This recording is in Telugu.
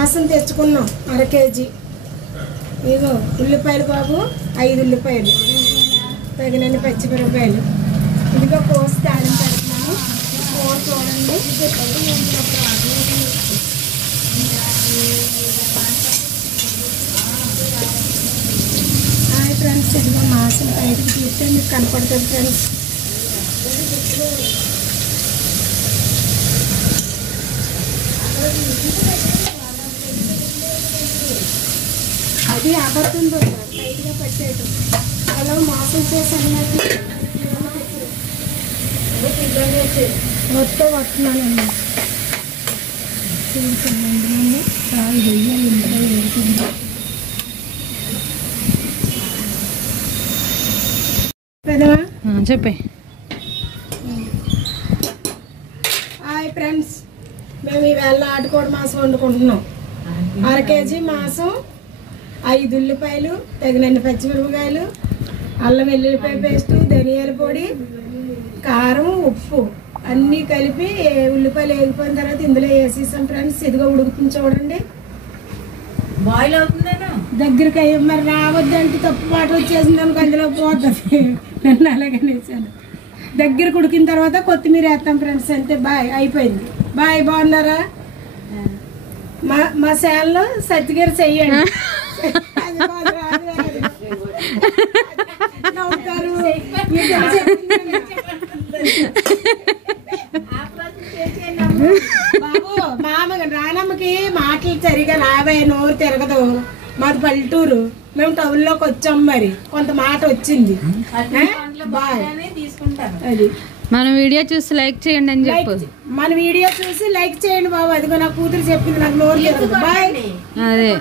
మాసం తెచ్చుకున్నాం 1/2 కేజీ. ఇగో ఉల్లిపాయలు బాబు 5 ఉల్లిపాయలు, తగినన్ని పచ్చిమిరపకాయలు. ఇదిగో కోసి తాళం పెడుతున్నాము. కూర చూడండి. హాయ్ ఫ్రెండ్స్, ఇదిగో మాసం బయటకు తీస్తే మీకు కనపడుతుంది ఫ్రెండ్స్. అది అబద్ధం టైట్గా పట్టేయటం. అలా మోసం చేసి అన్నట్టు మొత్తం వస్తున్నానండి. చెప్పే. హాయ్ ఫ్రెండ్స్, మేము ఈవేళ నాటుకోడి మాసం వండుకుంటున్నాం. 1/2 కేజీ మాసం, 5 ఉల్లిపాయలు, తగినన్ని పచ్చిమిరపకాయలు, అల్లం వెల్లుల్లిపాయ పేస్టు, ధనియాల పొడి, కారం, ఉప్పు అన్నీ కలిపి ఉల్లిపాయలు వేగిపోయిన తర్వాత ఇందులో వేసేసాం ఫ్రెండ్స్. ఇదిగో ఉడుకుతుంది చూడండి. బాయిల్ అవుతుందేనా? దగ్గరికి అయ్యి మరి రావద్దంటే తప్పు పాట వచ్చేసింది అనుకో, అందులో పోతుంది. నన్ను అలాగే వేసాను. దగ్గరికి ఉడికిన తర్వాత కొత్తిమీర వేస్తాం ఫ్రెండ్స్. అంతే. బాయ్, అయిపోయింది. బాయ్. బాగున్నారా? మా శాలలో సత్తిగారు చెయ్యండి. బాబు మామగా నానమ్మకి మాటలు సరిగా రావే, నోరు తిరగదు. మాది పల్లెటూరు, మేము టౌన్లోకి వచ్చాం. మరి కొంత మాట వచ్చింది. అది మన వీడియో చూసి లైక్ చేయండి అని చెప్పు. మన వీడియో చూసి లైక్ చేయండి బాబు. అదిగో నా కూతురు చెప్పింది, నాకు నోరు తిరగదు. బాయ్. అదే